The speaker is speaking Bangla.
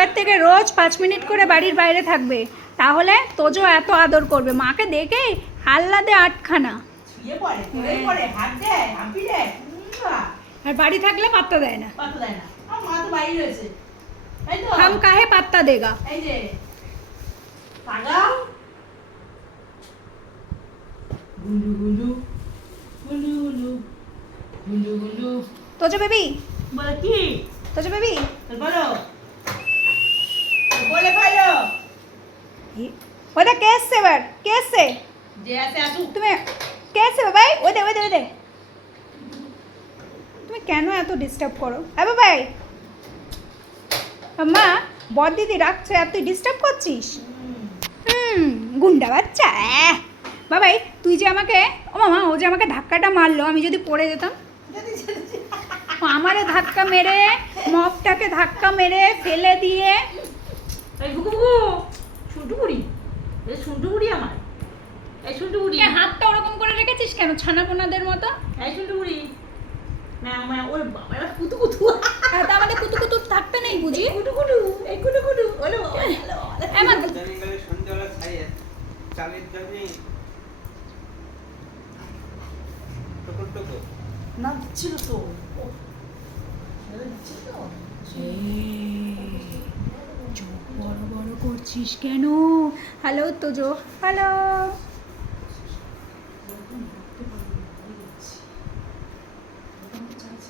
এবার থেকে রোজ 5 মিনিট করে বাড়ির বাইরে থাকবে, তাহলে তোজো এত আদর করবে। মাকে দেখেই আহ্লাদে আটখানা। আর বাড়ি থাকলে পাত্তা দেয় না। হাম কাহে পাত্তা দেগা। তোজো বেবি, তোজো বেবি, ওটা কে এসছে এবার? কে এসছে? তুমি কে এসছে বাবাই? ওই দে। তুমি কেন এত ডিস্টার্ব করো? বাবাই, মা বড় দিদি রাখছে আর তুই ডিস্টার্ব করছিস? গুন্ডা বাচ্চা। বাবাই তুই যে আমাকে, ও মামা ও যে আমাকে ধাক্কাটা মারলো, আমি যদি পড়ে যেতাম? আমারে ধাক্কা মেরে, মগটাকে ধাক্কা মেরে ফেলে দিয়ে। হাতটা ওরকম করে রেখেছিস কেন ছানা পোনাদের মতো? আমাদের কুতু থাকতে নেই বুঝি? চোখ বড় বড় করছিস কেন? Hello Tojo, hello.